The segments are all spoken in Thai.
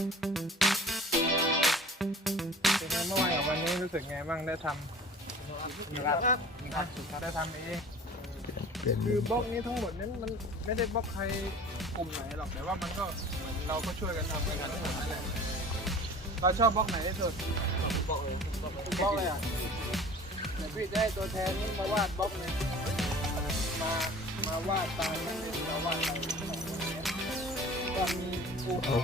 เป็นไงเมื่อวานกับวันนี้รู้สึกไงบ้างได้ทำมีความมีความสุขครับได้ทำเองเปลี่ยนคือบล็อกนี้ทั้งหมดนั้นมันไม่ได้บล็อกใครกลุ่มไหนหรอกแต่ว่ามันก็เหมือนเราก็ช่วยกันทำกันทั้งหมดนั่นแหละเราชอบบล็อกไหนที่สุดบล็อกเลยบล็อกเลยอะเดี๋ยวพี่จะให้ตัวแทนนี้มาวาดบล็อกหนึงมามาวาดตามนั่นเองเราวาดตามของตัวเนี้ยก็มี ภู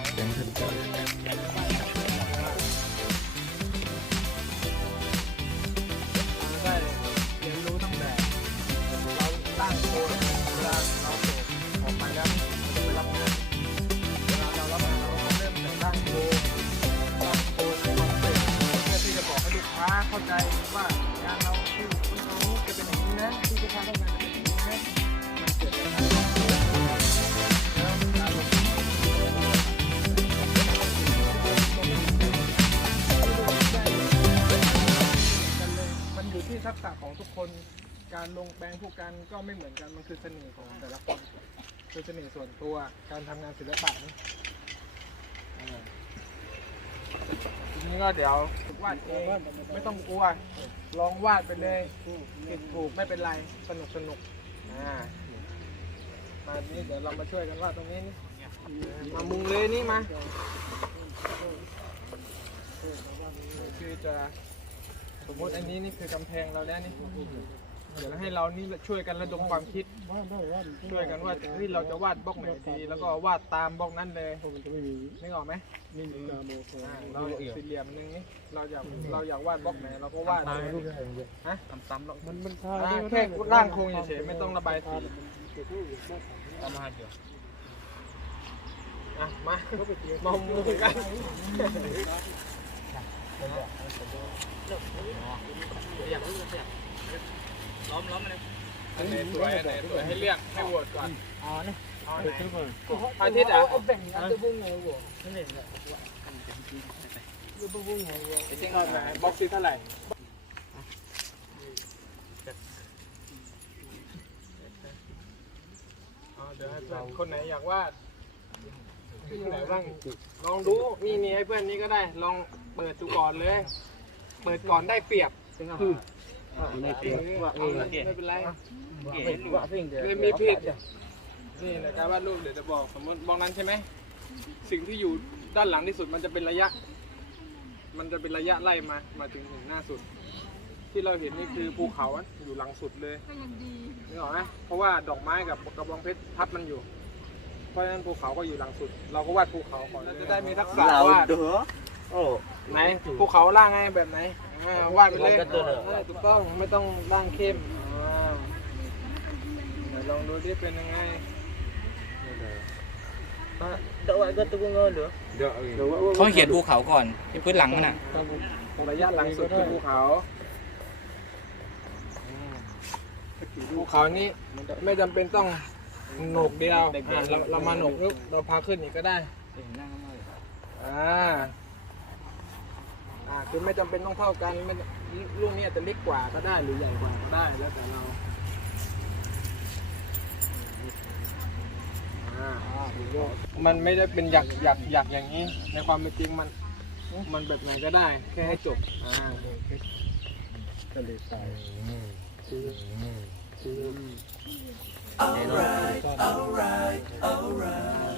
ทักษะของทุกคน การลงแปลงผู้กันก็ไม่เหมือนกันมันคือเสน่ห์ของแต่ละคนคือเสน่ห์ส่วนตัวการทำงานศิลปะนี่อ่าทีนี้ก็เดี๋ยววาดเองไม่ต้องกลัวลองวาดไปเลยผิดถูกไม่เป็นไรสนุกสนุกอ่ามานี่เดี๋ยวเรามาช่วยกันวาดตรงนี้นี่มามุงเลยนี่มาคือจะ สมมติอันนี้นี่คือกำแพงเราแล้วนี่เดี๋ยวให้เรานี่ช่วยกันระดมความคิด ช่วยกันว่าเฮ้ยเราจะวาดบล็อกไหนดีแล้วก็วาดตามบล็อกนั้นเลยนึกออกไหมอ่าเราสี่เหลี่ยมหนึงนี่เราอยากเราอยากวาดบล็อกไหนเราก็วาดเลยฮะซ้ำๆหรอกมันมันแค่ร่างโครงเฉยๆไม่ต้องระบายสีประมาณเดียวอะมามามุงกัน ล้อมล้อมมาเลยอันไหนสวยไหนสวยให้เลือกให้โหวตก่อนอ๋อเนี่ยอาไหนอาทิตย์อะแบ่งอันตัวบุ้งไงวะนั่นเองไอ้จริงเอาไหนบ็อกซี่เท่าไหร่เดี๋ยวให้เพื่อนคนไหนอยากวาดคนไหนบ้างลองดูนี่นี่ให้เพื่อนนี้ก็ได้ลอง เปิดดูก่อนเลย เปิดก่อนได้เปรียบไม่เปลี่ยนว่าเอเอางเลยไม่เป็นไรเก๋ว่าเพ่งเดี๋ยวเลยมีผิดนี่นะการวาดรูปเดี๋ยวจะบอกสมมติบล็อกนั้นใช่ไหมสิ่งที่อยู่ด้านหลังที่สุดมันจะเป็นระยะ มันจะเป็นระยะไล่มามาถึงถึงหน้าสุด ที่เราเห็นนี่คือภูเขาอะอยู่หลังสุดเลยนึกออกไหมเพราะว่าดอกไม้กับกระบองเพชรทับมันอยู่ เพราะฉะนั้นภูเขาก็อยู่หลังสุด เราก็วาดภูเขาก่อนเราจะได้มีทักษะเราวาดเด้อ โอ้ไหนภูเขาล่างไงแบบไหนอ่าวาดไปเลยวาดกันตัวเหรอเออถูกต้องไม่ต้องล่างเข้มอ่าเดี๋ยวลองดูที่เป็นยังไงเดี๋ยวไว้ก็ตัวบุ้งเงินเด้อเดี๋ยวเขาเขียนภูเขาก่อนที่พื้นหลังมันอะ ระยะหลังสุดคือภูเขาภูเขานี้ไม่จำเป็นต้องโหนกเดียวอ่าเราเรามาโหนกปุ๊บเราพาขึ้นอีกก็ได้อ่าอ่า คือไม่จำเป็นต้องเท่ากันไม่ลูกนี้อาจจะเล็กกว่าก็ได้หรือใหญ่กว่าก็ได้แล้วแต่เราอ่ามันไม่ได้เป็นหยักหยักหยักอย่างนี้ ในความเป็นจริงมันมันแบบไหนก็ได้ แค่ให้จบอ่าทะเลทราย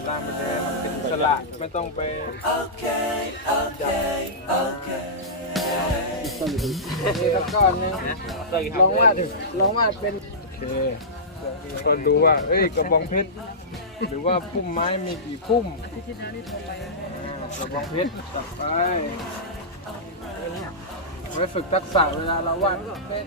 ล่างไปเลยมันเป็นอิสระไม่ต้องไปจับ นี่สักก้อนหนึงลองวาดลองวาดเป็นโอเคก็ดูว่า เอ้ยกระบองเพชรหรือว่าพุ่มไม้มีกี่พุ่มอ่ากระบองเพชรตัดไปไว้ฝึกทักษะเวลาเราวาดเป็น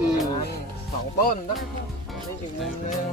อืมสองต้นนะนี่อีกมุมหนึง